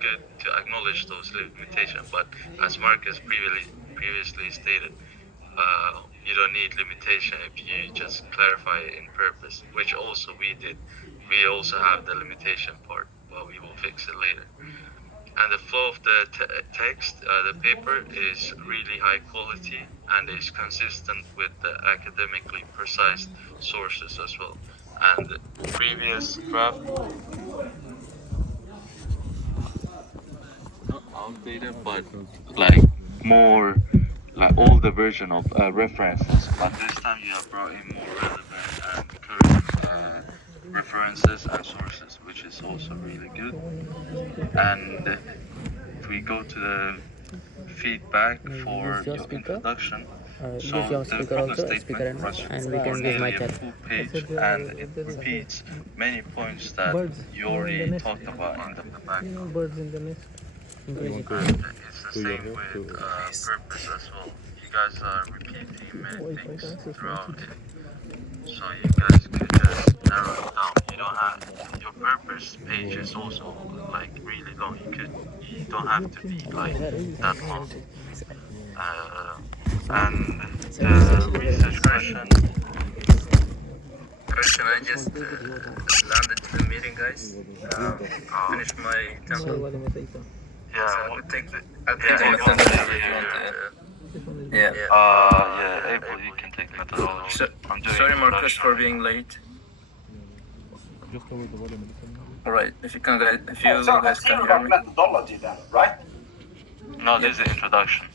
good to acknowledge those limitations, but as Marcus previously stated, you don't need limitation if you just clarify it in purpose, which also we did. We also have the limitation part, but we will fix it later. And the flow of the text, the paper is really high quality and is consistent with the academically precise sources as well. And the previous draft, not outdated, but like more like older version of references. But this time you have brought in more relevant and current references and sources, which is also really good. And if we go to the feedback for your introduction, so use your the speaker problem also, speaker statement was and we for can use my nearly a chat. full page, and it repeats many points that you already talked about in the back. Birds in the nest. Increase it. And it's the same with purpose as well. You guys are repeating many things throughout it, so you guys could just narrow it down. You don't have your purpose page is also like really long. You don't have to be like that long. And the research question. I just landed to the meeting, guys. Finished my temple. Yeah. So I'll take the Yeah, methodology. Yeah. yeah, April, you can take methodology. So, I'm doing sorry, Marcus, introduction. for being late. Alright, if you guys can hear me. Methodology then, right? No, this is introduction.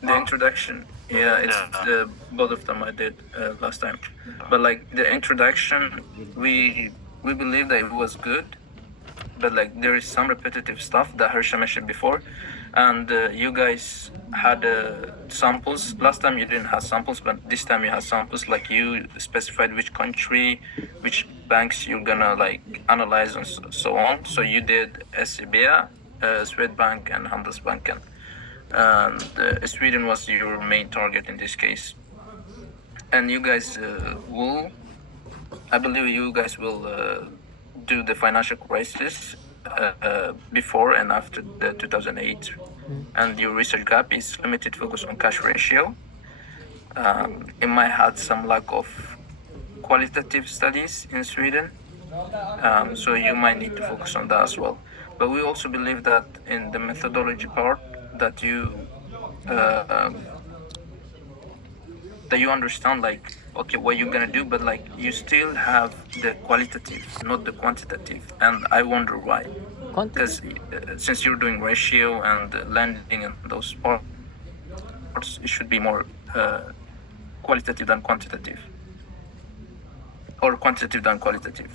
The introduction, yeah, it's the both of them I did last time. But like the introduction, we believe that it was good, but like there is some repetitive stuff that Harsha mentioned before, and you guys had samples. Last time you didn't have samples, but this time you had samples. Like you specified which country, which banks you're gonna like analyze and so on. So you did SEB, Swedbank, and Handelsbanken. And Sweden was your main target in this case. And you guys I believe you guys will do the financial crisis before and after the 2008. And your research gap is limited focus on cash ratio. It might have some lack of qualitative studies in Sweden. So you might need to focus on that as well. But we also believe that in the methodology part, that you understand like okay what you're gonna do, but like you still have the qualitative, not the quantitative, and I wonder why. Because since you're doing ratio and lending and those parts, it should be more qualitative than quantitative, or quantitative than qualitative.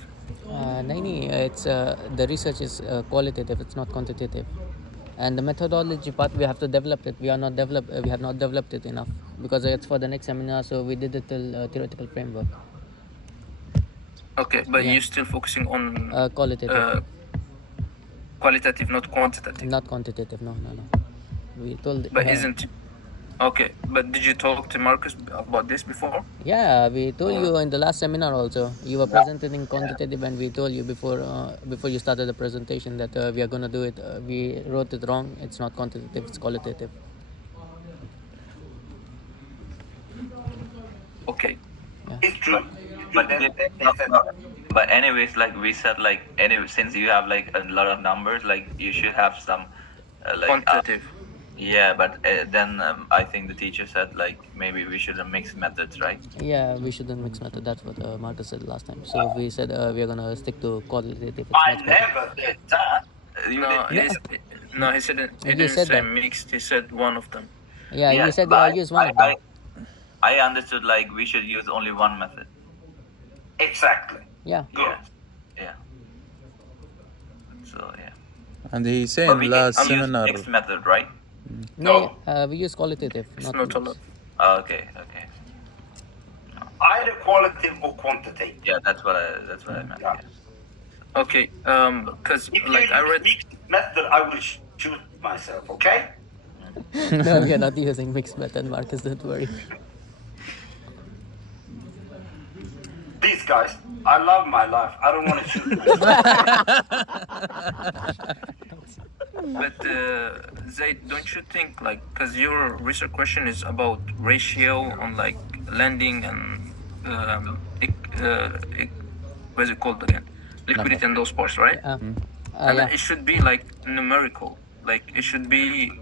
Naini, it's the research is qualitative, it's not quantitative. And the methodology part, we have to develop it. We have not developed it enough because it's for the next seminar. So we did it till theoretical framework. Okay, but you're still focusing on Qualitative, qualitative, not quantitative. not quantitative. No. We told. But isn't okay? But did you talk to Marcus about this before? Yeah, we told you in the last seminar also. You were presenting quantitative, and we told you before you started the presentation that we are gonna do it. We wrote it wrong. It's not quantitative. It's qualitative. Okay. It's true. But but anyways, like we said, like anyway, since you have like a lot of numbers, like you should have some like Quantitative. yeah. But then I think the teacher said like maybe we should mix methods, right? Yeah, we shouldn't mix method. That's what Marcus said last time. So we said we are gonna stick to qualitative. It's I much better. never did that. No, he said he You didn't said say that. mixed. He said one of them. Yeah, you said but use one of them. I understood like we should use only one method. Exactly. Yeah. Yeah. So yeah. And he said But we last can use seminar. mixed method, right? No, we use qualitative. It's not a lot. Okay. Either qualitative or quantitative. Yeah, that's what I meant. Yeah. Yeah. Okay. Because If like I you read. mixed method, I will shoot myself. Okay? No, we are not using mixed method, Marcus. Don't worry. These guys, I love my life. I don't want to shoot myself. But Zaid, don't you think like because your research question is about ratio on like lending and what is it called again? Liquidity and those parts, right? And yeah. then it should be like numerical, like it should be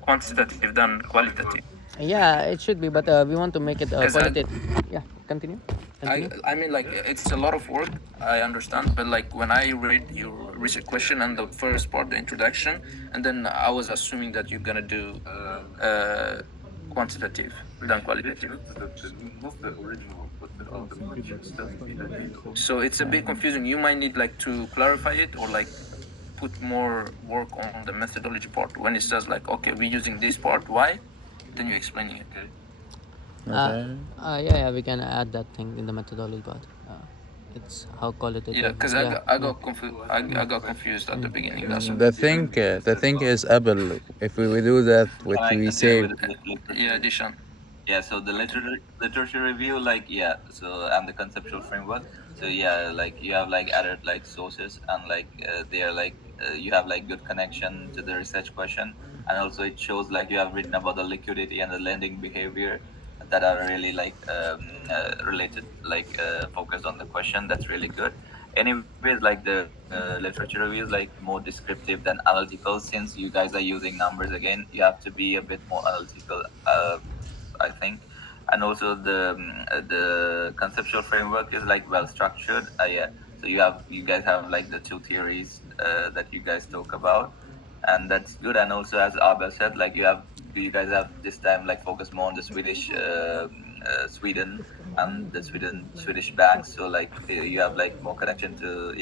quantitative than qualitative. Yeah, it should be, but we want to make it Because qualitative. Yeah, continue. I mean, like it's a lot of work. I understand, but like when I read your research question and the first part, the introduction, and then I was assuming that you're gonna do quantitative than qualitative. So it's a bit confusing. You might need like to clarify it or like put more work on the methodology part. When it says like, okay, we're using this part, why? Then you're explaining it. Yeah, we can add that thing in the methodology part. It's how qualitative. Yeah, because I got confused. I got confused at the beginning. That's The thing is, Abel, if we do that, what Can I we continue say, with the yeah, Dishan. Yeah, so the literature review, like, yeah, so and the conceptual framework. So yeah, like you have like added like sources and like they are like you have like good connection to the research question, and also it shows like you have written about the liquidity and the lending behavior that are really like related, like focused on the question. That's really good. Anyways, like the literature review is like more descriptive than analytical. Since you guys are using numbers again, you have to be a bit more analytical, I think. And also the conceptual framework is like well structured. Yeah. So you guys have like the two theories that you guys talk about, and that's good. And also, as Abel said, like you guys have this time like focused more on the Sweden and the Swedish banks. So like you have like more connection to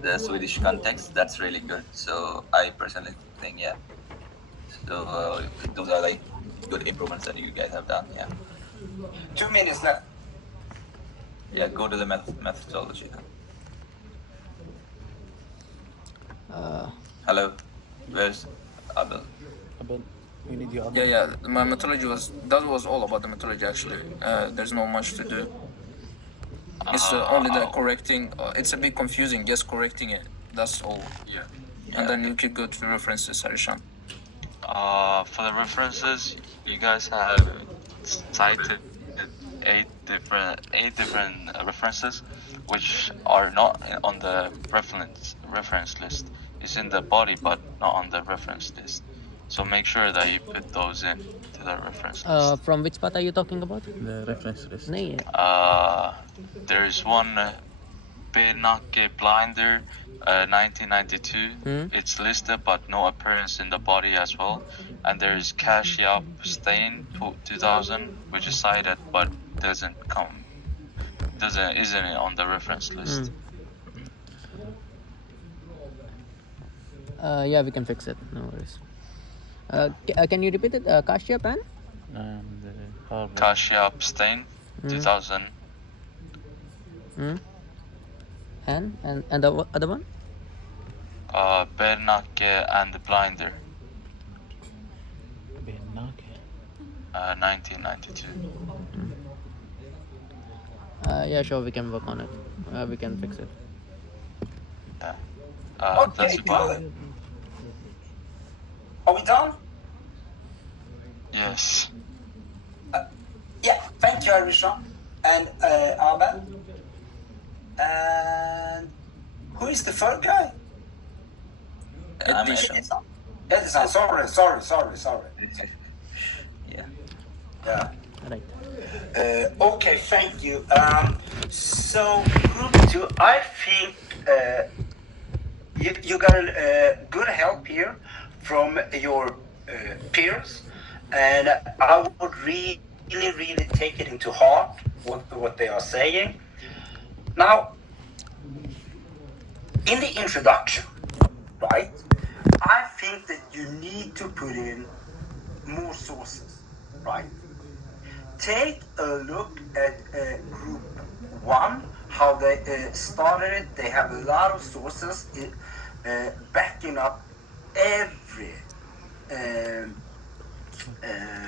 the Swedish context. That's really good. So I personally think So those are like good improvements that you guys have done. 2 minutes left. Yeah, go to the methodology. Hello, where's Abel? Yeah. My methodology was all about the methodology actually. There's not much to do. It's only the correcting. It's a bit confusing, just correcting it. That's all. Yeah. And then you could go to the references, Harishan. For the references, you guys have cited eight different references, which are not on the reference list. It's in the body, but not on the reference list. So make sure that you put those in to the reference list. From which part are you talking about? the reference list. Nee. There is one Benake Blinder, 1992. It's listed, but no appearance in the body as well. And there is Cashiap Stain 2000, which is cited but isn't on the reference list. Yeah, we can fix it. No worries. Can you repeat it? Kashyap and? Harvard. Cashiap Stain 2000. And the other one? Bernake and the Blinder, 1992. Yeah, sure, we can work on it. We can fix it. Yeah. Okay, That's about it. good. Are we done? Yes. Yeah, thank you, Arisha and Abel. And who is the third guy? Edison. Edison. Sorry. Yeah. Yeah. Right. Okay, thank you. So group 2, I think you got good help here from your peers, and I would really take it into heart what they are saying. Now, in the introduction, right, I think that you need to put in more sources, right? Take a look at group 1, how they started it. They have a lot of sources backing up every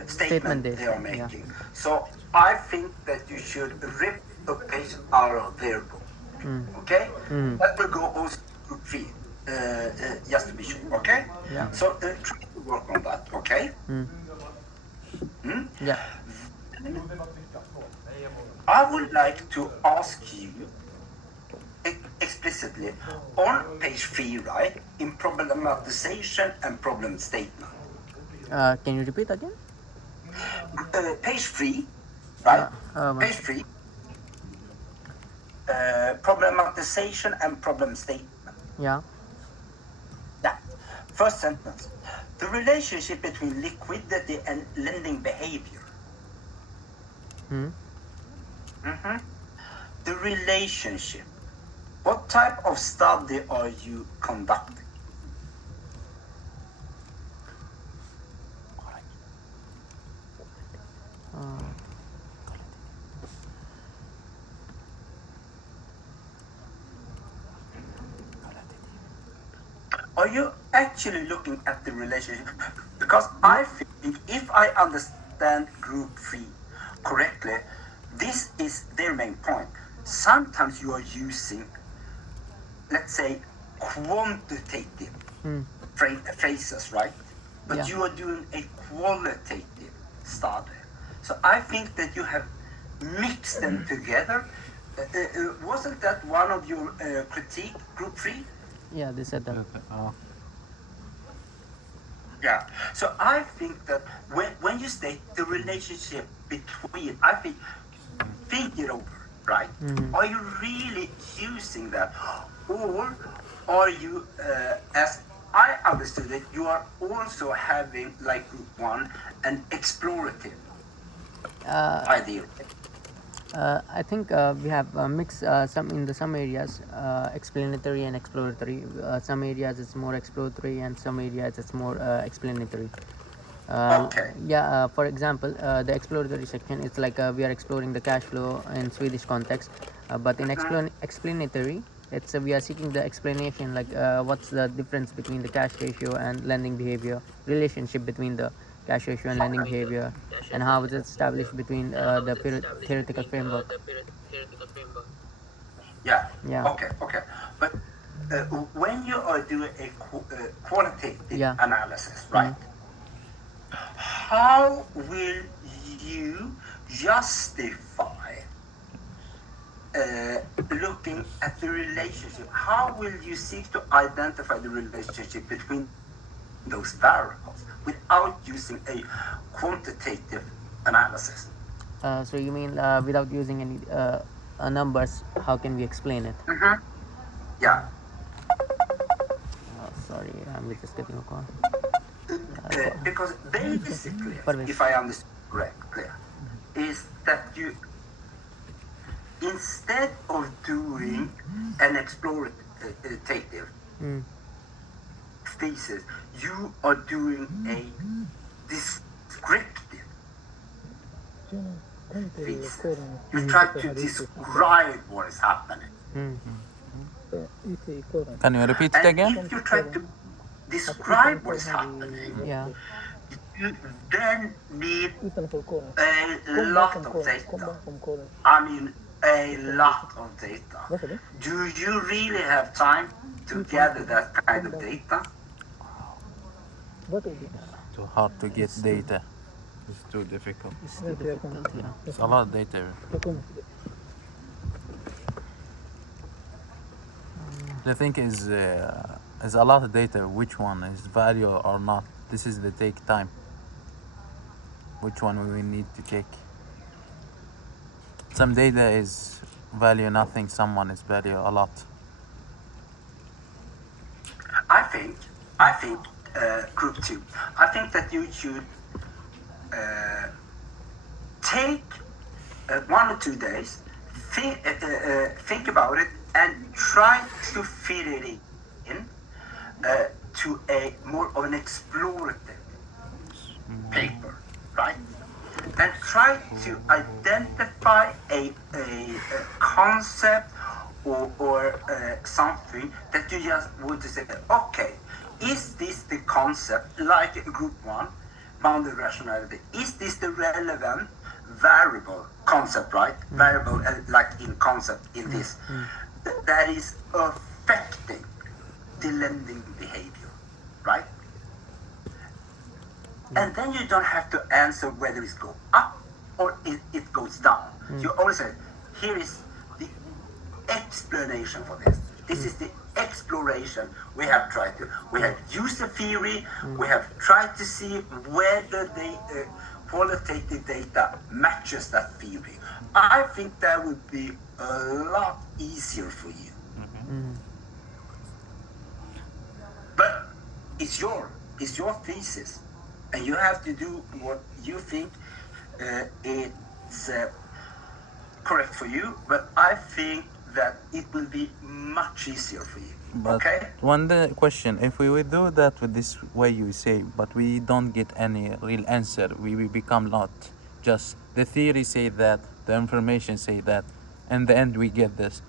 statement they are making. So I think that you should rip a page out of their book. Okay? That will go also to group 3. just to be sure, okay? Yeah. So try to work on that, okay? Yeah. I would like to ask you explicitly on page 3, right, in problematization and problem statement. Can you repeat again? Page 3, right? one Page 3. Problematization and problem statement. Yeah. Yeah. First sentence. The relationship between liquidity and lending behavior. The relationship. What type of study are you conducting? Are you actually looking at the relationship? Because I think if I understand group 3 correctly, this is their main point. Sometimes you are using, let's say, quantitative phrases, right? But Yeah. you are doing a qualitative study. So I think that you have mixed them together. Wasn't that one of your critique, group 3? Yeah, they said that. Yeah. So I think that when you state the relationship between, I think it over, right? Are you really using that? Or are you, as I understood it, you are also having, like group 1, an explorative idea. I think we have mixed some in the some areas explanatory and exploratory. Some areas it's more exploratory, and some areas it's more explanatory. Okay. Yeah. For example, the exploratory section is like we are exploring the cash flow in Swedish context, but in explanatory, it's we are seeking the explanation like what's the difference between the cash ratio and lending behavior, relationship between the cash ratio and lending behavior, and how is it established between the theoretical framework. Yeah. Yeah. Okay. But when you are doing a qualitative Yeah. analysis, right? How will you justify looking at the relationship? How will you seek to identify the relationship between those variables without using a quantitative analysis? So you mean without using any numbers, how can we explain it? Yeah. Sorry, I'm just getting a call. Because basically, Parvesh. if I understand correctly, is that you, instead of doing an explorative thesis, you are doing a descriptive thesis. You try to describe what is happening. Can you repeat it And again? if you try to describe what is happening, Yeah. you then need a lot of data. I mean, a lot of data. Do you really have time to gather that kind of data? Too hard to get data. It's too difficult. It's too difficult. Yeah. It's a lot of data. The thing is a lot of data. Which one is value or not? This is the take time. Which one we need to take? Some data is value nothing. Someone is value a lot. I think group 2. I think that you should take 1 or 2 days, think about it, and try to fit it in to a more of an explorative paper, right? And try to identify a concept or something that you just want to say, okay, is this the concept, like group 1, boundary rationality, is this the relevant variable concept, right? Variable like in concept in this, that is affecting the lending behavior, right? And then you don't have to answer whether it's go up or it goes down. You always say, here is the explanation for this. This is the exploration we have used the theory, we have tried to see whether the qualitative data matches that theory. I think that would be a lot easier for you. But it's your thesis, and you have to do what you think it's correct for you. But I think that it will be much easier for you. But Okay? question: if we do that with this way you say, but we don't get any real answer, we become not just the theory say that, the information say that, in the end we get this.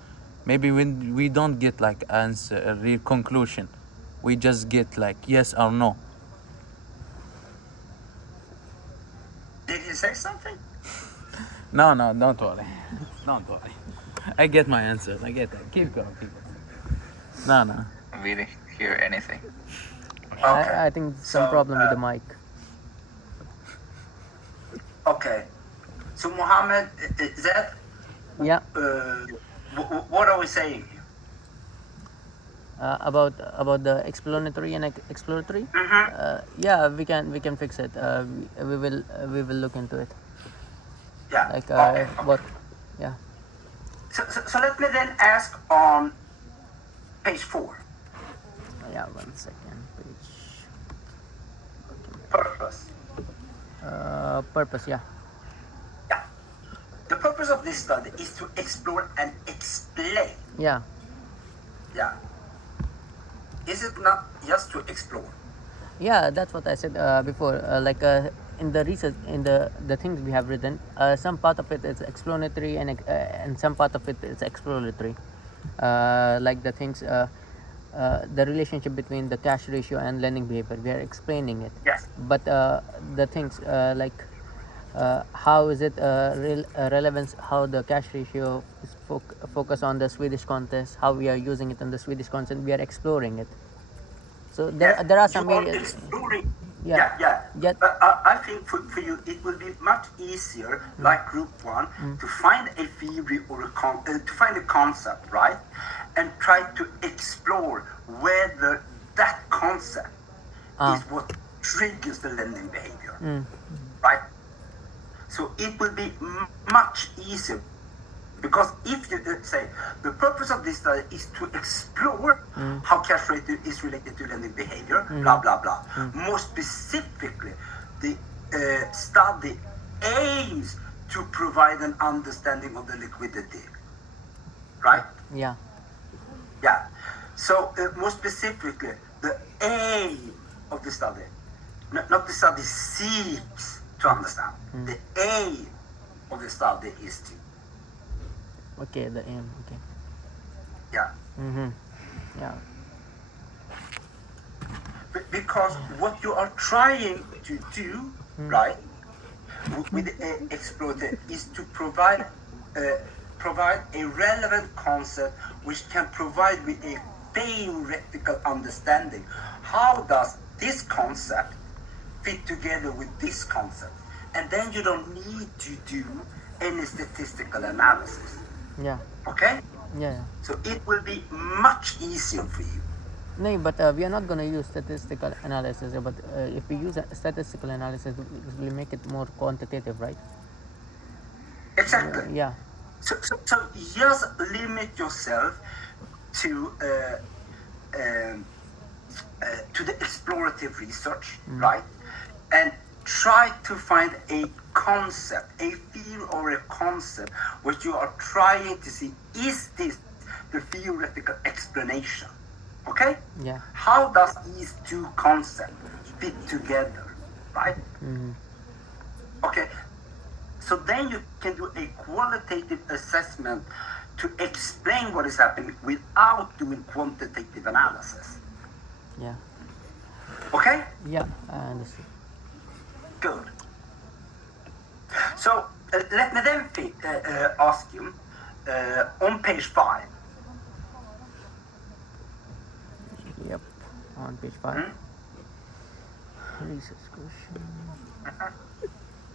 Maybe when we don't get like answer, a real conclusion, we just get like yes or no. Did he say something? No, don't worry. Don't worry. I get my answer. I get that. Keep going. No. We didn't hear anything. Okay. I think some So, problem with the mic. Okay. So Mohammed, is that Yeah. what are we saying here? About the explanatory and exploratory. Yeah, we can fix it. We will look into it. Yeah. Like Okay. what? Yeah. So let me then ask on page 4, Yeah. 1 second. Page. purpose. Purpose. Yeah. Yeah. The purpose of this study is to explore and explain. Yeah. Yeah. Is it not just to explore? Yeah, that's what I said before. In the research, in the things we have written, some part of it is explanatory and some part of it is exploratory. Like the things, the relationship between the cash ratio and lending behavior, we are explaining it. Yes. But the things how is it relevance? How the cash ratio is focus on the Swedish contest? How we are using it in the Swedish contest? We are exploring it. So there are some You are areas. exploring. Yeah. Yeah. Yet- But I think for you it will be much easier, like group 1, to find a theory or to find a concept, right? And try to explore whether that concept is what triggers the lending behavior, right? So it will be much easier. Because if you say the purpose of this study is to explore how cash rate is related to lending behavior, blah blah blah. More specifically, the study aims to provide an understanding of the liquidity, right? Yeah. Yeah. So more specifically, the aim of the study, not the study seeks to understand. The aim of the study is to. Okay. The aim. Okay. Yeah. Yeah. Because what you are trying to do, right, with exploiter is to provide a relevant concept which can provide with a theoretical understanding. How does this concept fit together with this concept? And then you don't need to do any statistical analysis. Yeah. Okay? Yeah. So it will be much easier for you. No, but we are not going to use statistical analysis. But if we use statistical analysis, it will make it more quantitative, right? Exactly. Yeah. So just limit yourself to the explorative research, right? And try to find a concept, a theory or a concept which you are trying to see, is this the theoretical explanation? Okay? Yeah. How does these two concepts fit together, right? Okay. So then you can do a qualitative assessment to explain what is happening without doing quantitative analysis. Yeah. Okay? Yeah. I understand. Good. So let me then ask you on page 5. On page 5. Research question.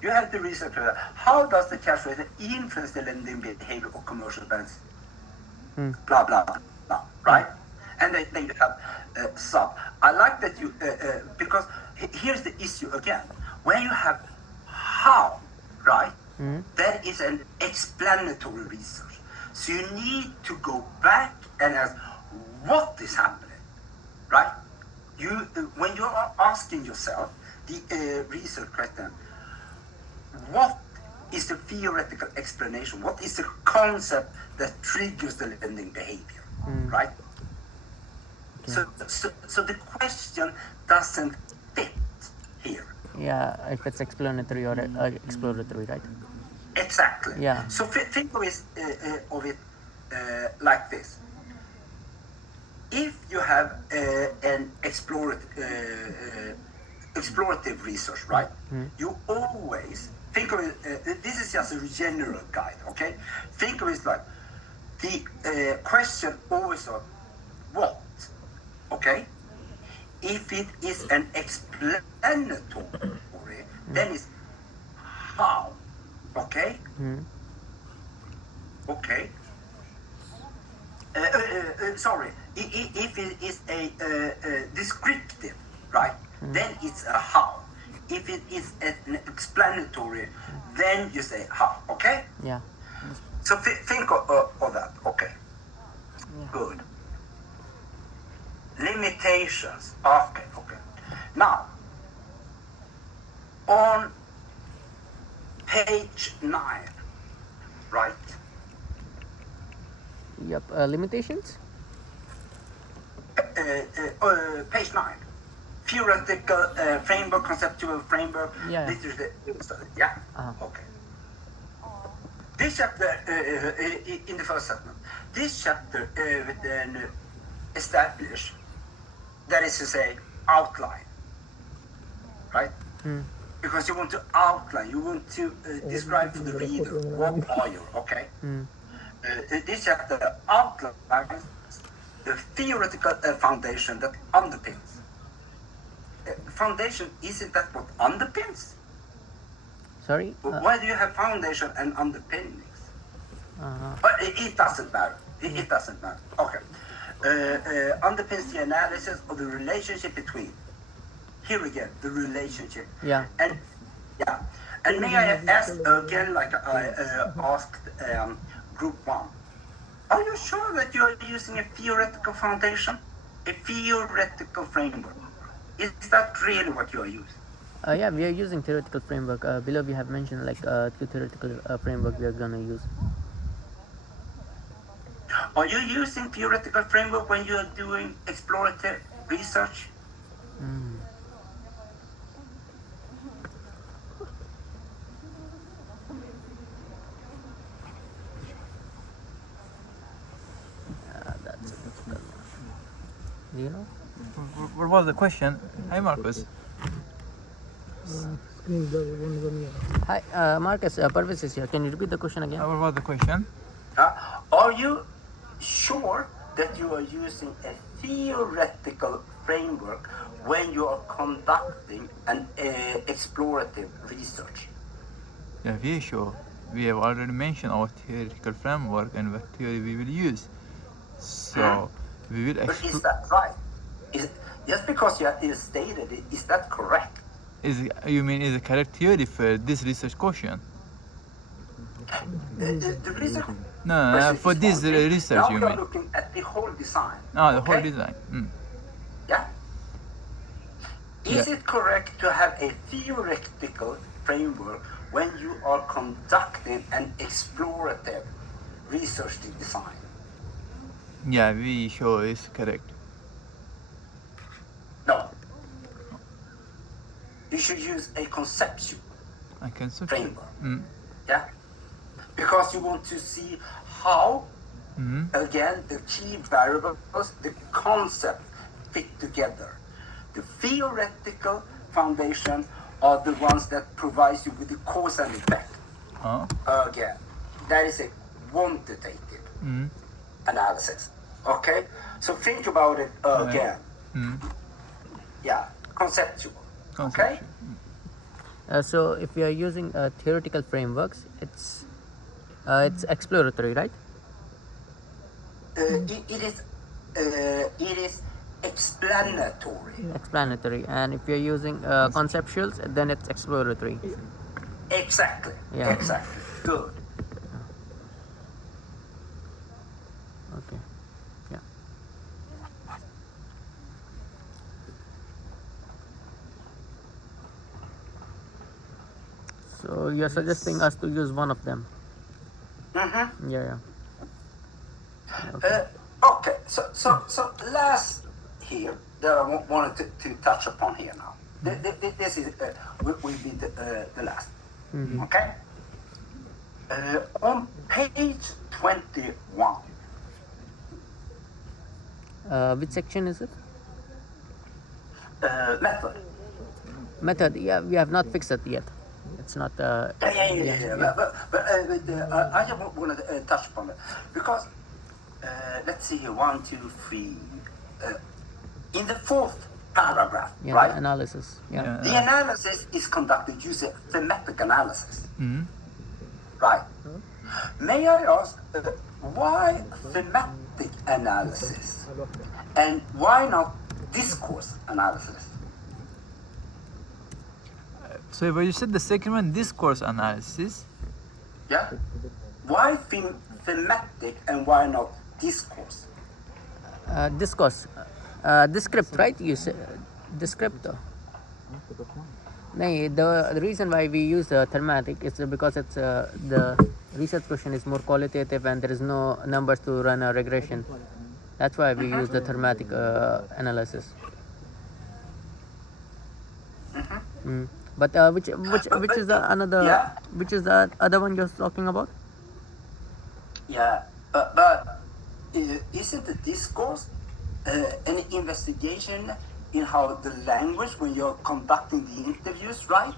You have to research how does the cash rate influence the lending behavior of commercial banks? Blah blah blah. Right? And then you have sub. I like that you because here's the issue again. When you have how, right? That is an explanatory research. So you need to go back and ask what is happening, right? You when you are asking yourself the research question, what is the theoretical explanation? What is the concept that triggers the lending behavior, right? So the question doesn't fit here. Yeah, if it's explanatory or exploratory, right? Exactly. Yeah. So think of it like this. If you have an explorative research, right? You always think of it. This is just a general guide, okay? Think of it like the question always of what, okay? If it is an explanatory, then it's how, okay? Okay. Sorry, if it is a descriptive, right, then it's a how. If it is an explanatory, then you say how, okay? Yeah. So think of that, okay? Good. Limitations, okay. Now, on page 9, right? Yep. Limitations? Page 9. Theoretical framework, conceptual framework, Yeah. literature study. Yeah? Okay. This chapter, in the first segment, this chapter with an establish, that is to say, outline, right? Because you want to outline, you want to describe to the reader what are you, okay? This chapter outlines the theoretical foundation that underpins. Foundation, isn't that what underpins? Sorry? Why do you have foundation and underpinnings? But it doesn't matter. It doesn't matter. Okay. Underpins the analysis of the relationship between. Here again, the relationship. Yeah. And yeah. And may I ask again, like I asked group 1, are you sure that you are using a theoretical foundation? A theoretical framework? Is that really what you are using? Yeah, we are using theoretical framework. Below we have mentioned like 2 theoretical framework we are gonna use. Are you using theoretical framework when you are doing explorative research? That's a difficult one. Do you know? What was the question? Hi, Marcus. Hi, Marcus. Parvis is here. Can you repeat the question again? What was the question? Are you sure that you are using a theoretical framework when you are conducting an explorative research? Yeah, we sure. We have already mentioned our theoretical framework and what theory we will use. So we will But is that right? Just because you stated it, is that correct? You mean is a correct theory for this research question? The research No, question for is this one thing. research Now you we are mean? looking at the whole design. The whole okay? design. Yeah. Is Yeah. it correct to have a theoretical framework when you are conducting an explorative research design? Yeah, we sure is correct. No. You should use a conceptual I can search. framework. Yeah. Because you want to see how, again, the key variables, the concept fit together. The theoretical foundation are the ones that provide you with the cause and effect. Again, that is a quantitative analysis. Okay? So think about it again. conceptual. Okay? So if we are using theoretical frameworks, it's exploratory, right? It is explanatory. Explanatory. And if we are using conceptuals, then it's exploratory. Exactly. Yeah. Exactly. Good. Okay. Yeah. So you're suggesting us to use one of them? Mm-hmm. Yeah. Okay. So last here that I wanted to touch upon here now. This is will be the last. Mm-hmm. Okay. On page 21. Which section is it? Method. Method. Yeah, we have not fixed it yet. It's not. Yeah. But I just want to touch upon it because let's see here, 1, 2, 3. In the fourth paragraph, Yeah, right? the analysis. Yeah. The analysis is conducted using thematic analysis, Mm. right? May I ask why thematic analysis and why not discourse analysis? So when you said the second one, discourse analysis, Yeah. Why thematic and why not discourse? Discourse. Descript, right? You say descript. No, the reason why we use thematic is because it's the research question is more qualitative and there is no numbers to run a regression. That's why we use the thematic analysis. But which is the another? Yeah. Which is the other one you're talking about? Yeah, but isn't the discourse an investigation in how the language when you're conducting the interviews, right?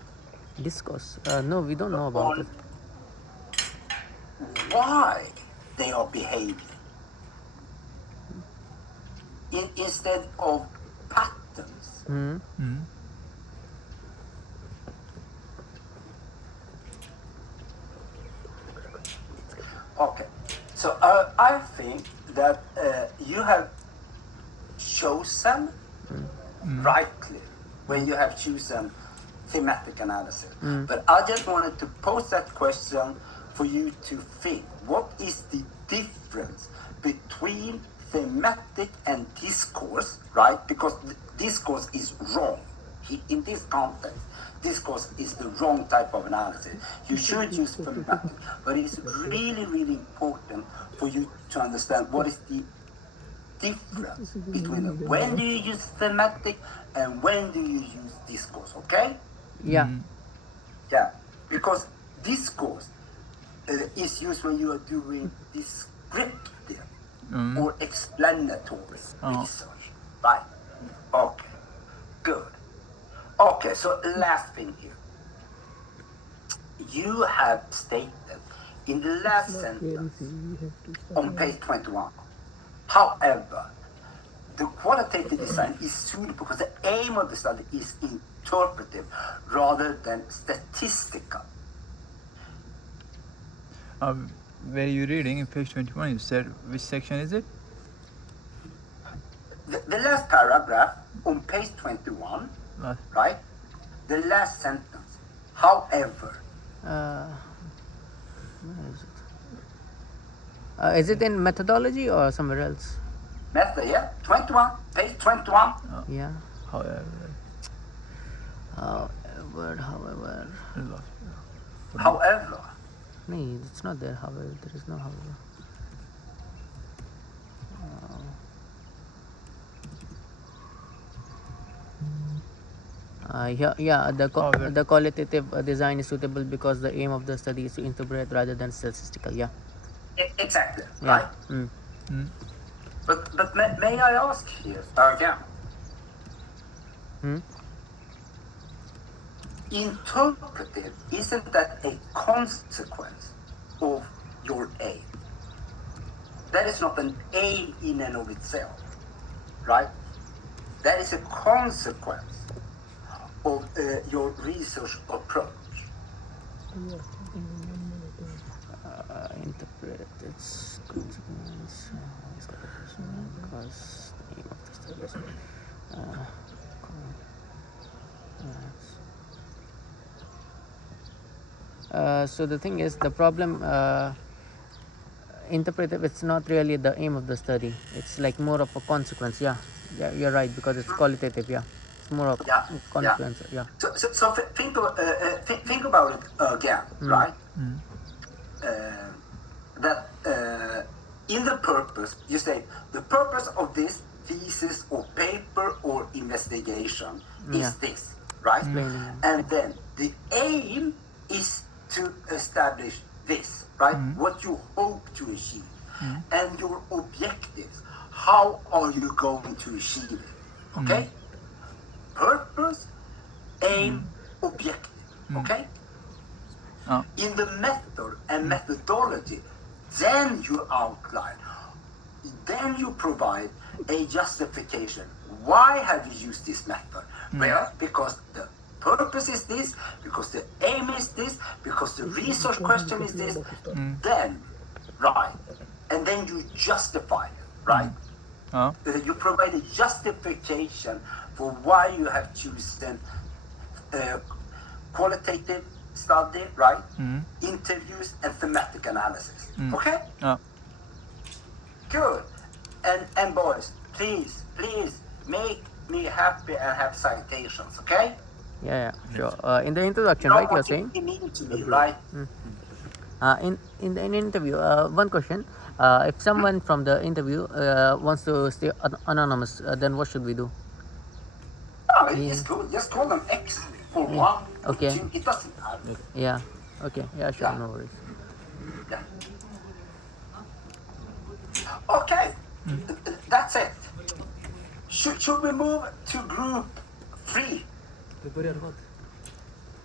Discourse. No, we don't know about it. Why they are behaving instead of patterns. Okay, so I think that you have chosen rightly when you have chosen thematic analysis. But I just wanted to pose that question for you to think. What is the difference between thematic and discourse, right? Because discourse is wrong. In this context, discourse is the wrong type of analysis. You should use thematic, but it's really, really important for you to understand what is the difference between when do you use thematic and when do you use discourse, okay? Yeah. Yeah, because discourse is used when you are doing descriptive or explanatory research, right? Okay, good. Okay, so last thing here. You have stated in the last sentence on page 21, however, the qualitative design is suitable because the aim of the study is interpretive rather than statistical. where you reading in page 21, you said which section is it? The last paragraph on page 21, Last. right? The last sentence, however. Where is it in methodology or somewhere else? Method, yeah? 21, page 21. Yeah. However, However. However. No, it's not there. However, there is no however. The qualitative design is suitable because the aim of the study is to interpret rather than statistical. Yeah. Exactly, Yeah. right? But may I ask here again? Interpretive, isn't that a consequence of your aim? That is not an aim in and of itself, right? That is a consequence of your research approach? Interpret its consequence because the aim of the study is so the thing is, the problem interpretive, it's not really the aim of the study, it's like more of a consequence. Yeah, you're right, because it's qualitative. Yeah, it's more of Yeah, consequence. Yeah. So think about it again, right? That in the purpose, you say the purpose of this thesis or paper or investigation is this, right? And then the aim is to establish this, right? What you hope to achieve. And your objectives, how are you going to achieve it? Okay? Purpose, aim, objective. Okay? In the method and methodology, then you outline, then you provide a justification. Why have you used this method? Well, because the purpose is this, because the aim is this, because the research question is this, then, right, and then you justify it, right? You provide a justification for why you have chosen qualitative study, right? Interviews and thematic analysis. Okay? Good. And boys, please make me happy and have citations, okay? Yeah, sure. In the introduction, You know right, you're what you saying? mean to me, right? In the interview, one question. If someone from the interview wants to stay anonymous, then what should we do? No, it's good. Just call them X for one, for Okay. two. It doesn't matter. Yeah. Okay. Yeah, sure. Yeah. No worries. Yeah. Okay. That's it. Should we move to group 3?